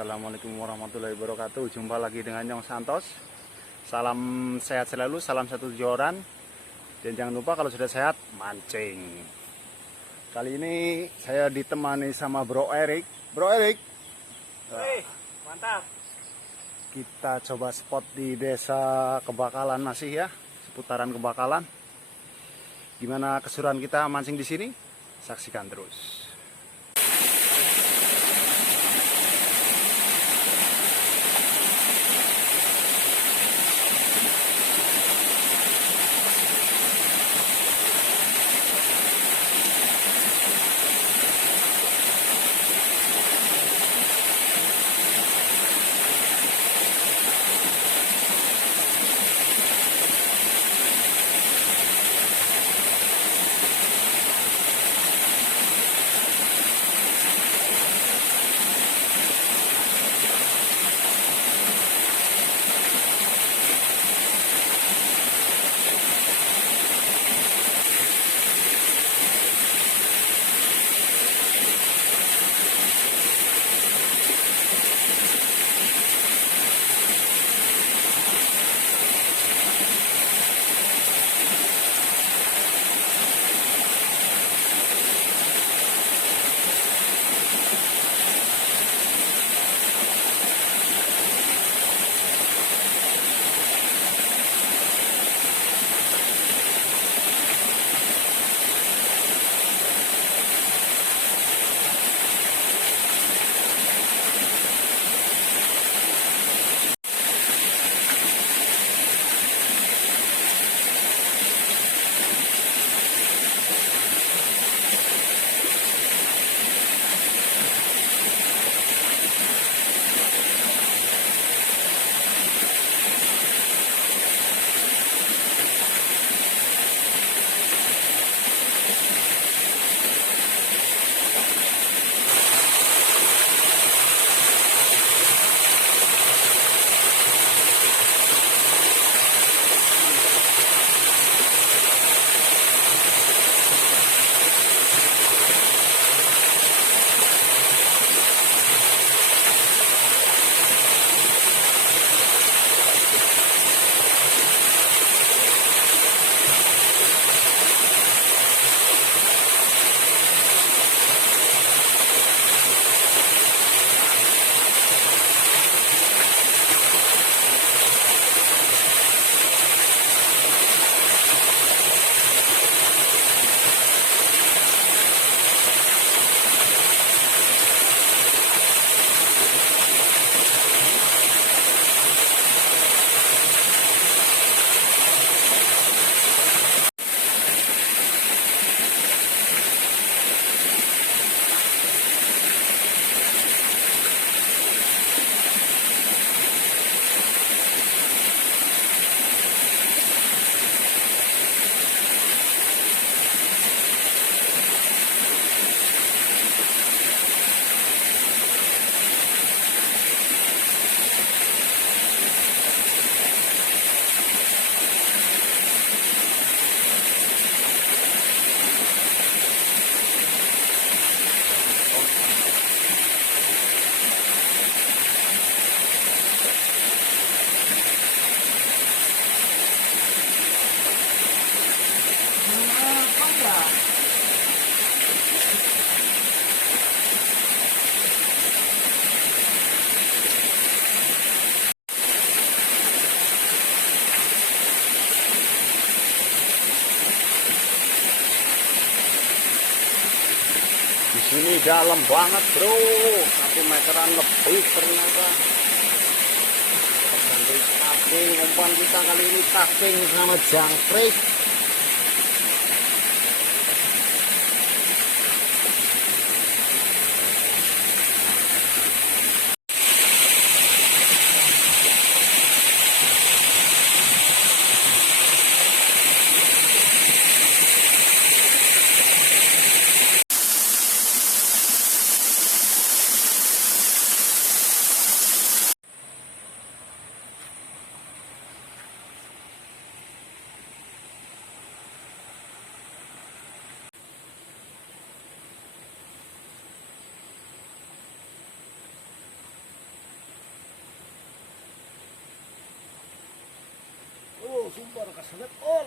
Assalamualaikum warahmatullahi wabarakatuh. Jumpa lagi dengan Nyong Santos. Salam sehat selalu, salam satu joran. Dan jangan lupa kalau sudah sehat, mancing. Kali ini saya ditemani sama Bro Erik. Bro Erik, mantap. kita coba spot di desa Kebakalan masih ya, seputaran Kebakalan. Gimana keseruan kita mancing di sini? Saksikan terus. Di sini dalam banget bro, 1 meteran lebih ternyata. Ganti tapping, umpan kita kali ini tapping sama jangkrik. Sangat all.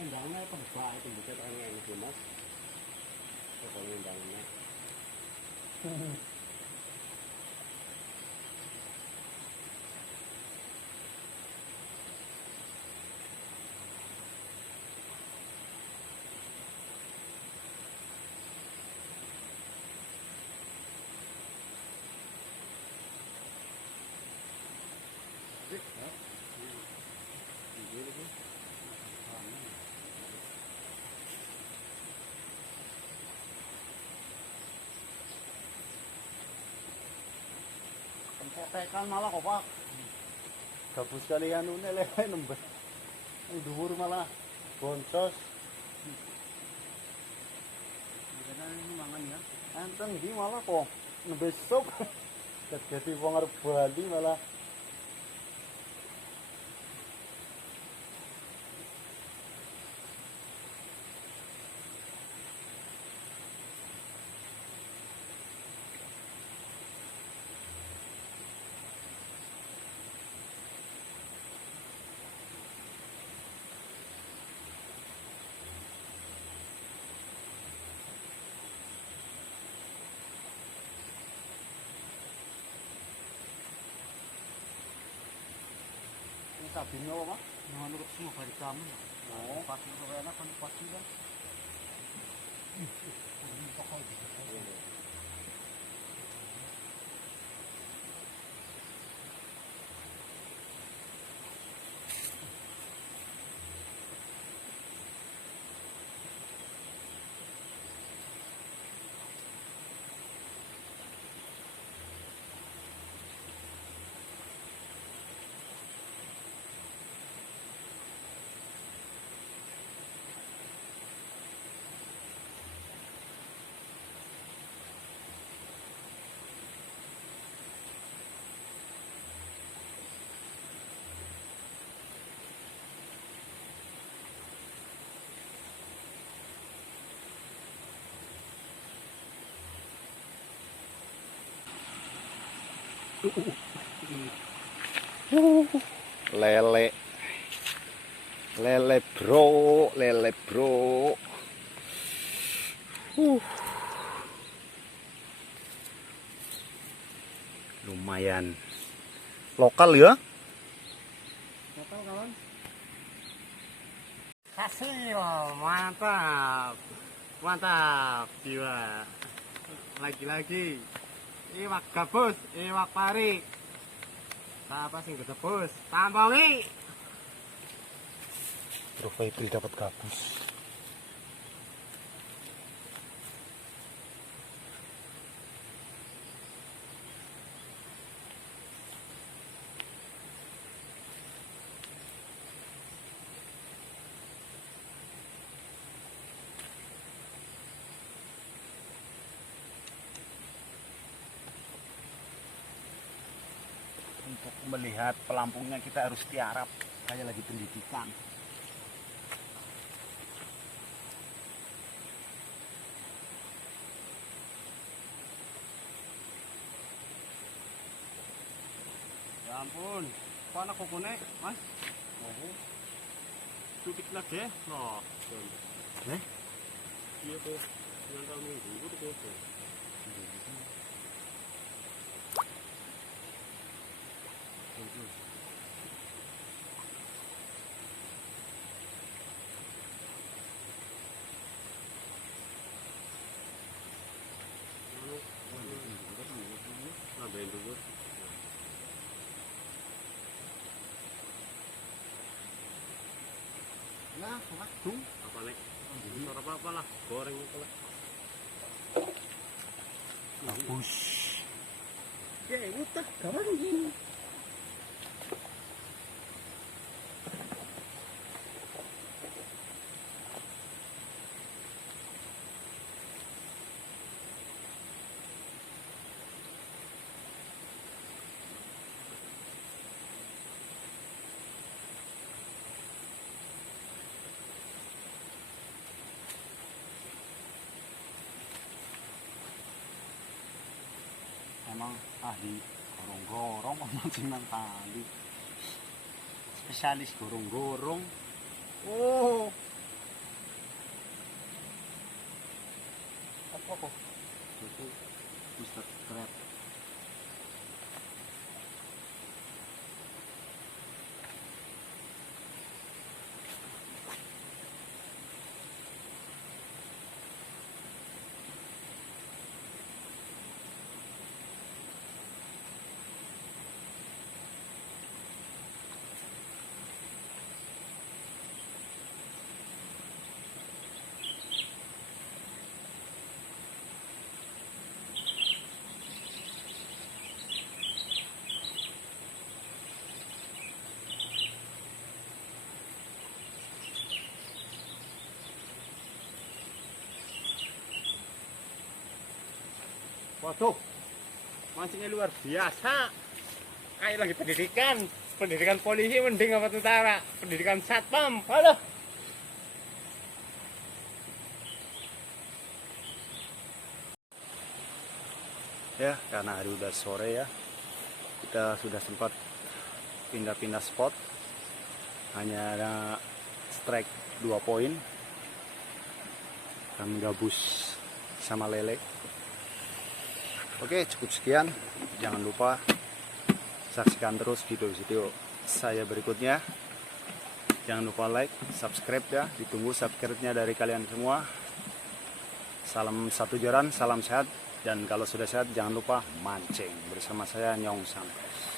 Endangnya apa bah itu bisa tanya ini mas. Kalau endangnya. Tekan malah kok pak. Gabus kalian lele nembus. Dhuwur malah boncos. Ini mangan ya. Enten iki malah kok nembes sup. Dadi wong arep Bali malah. Sabinya apa, Pak? Menurut semua balik kamu. Oh, pasti enak kan pasti kan. Lele, lele bro, lele bro. Lumayan lokal ya. Lokal kawan. Hasil mantap, mantap jiwa. Lagi-lagi iwak gabus, iwak pari. Siapa sih gabus? Tambangi. Profil dapat gabus. Untuk melihat pelampungnya kita harus tiarap kayak lagi pendidikan. Ya ampun, panas kokone, Mas. Oh. Cutik lagi, loh. Iya tuh, yang kami dulu tuh. Nah, waduh, apa nek? Apa lah, goreng itu lah. Gabus. Ya, utak, kawan ini. memang ahli gorong-gorong memancing nang tali, spesialis gorong-gorong. Oh, apa kok itu Mister Crab. Waduh, mancingnya luar biasa. Kayak lagi pendidikan polisi mending apa tentara, pendidikan satpam. Halo. Ya, karena hari udah sore ya, kita sudah sempat pindah-pindah spot. Hanya ada strike 2 poin. Kami gabus sama lele. Oke, cukup sekian. Jangan lupa saksikan terus video-video saya berikutnya. Jangan lupa like, subscribe ya. Ditunggu subscribe-nya dari kalian semua. Salam satu joran, salam sehat. Dan kalau sudah sehat, jangan lupa mancing bersama saya Nyong Santos.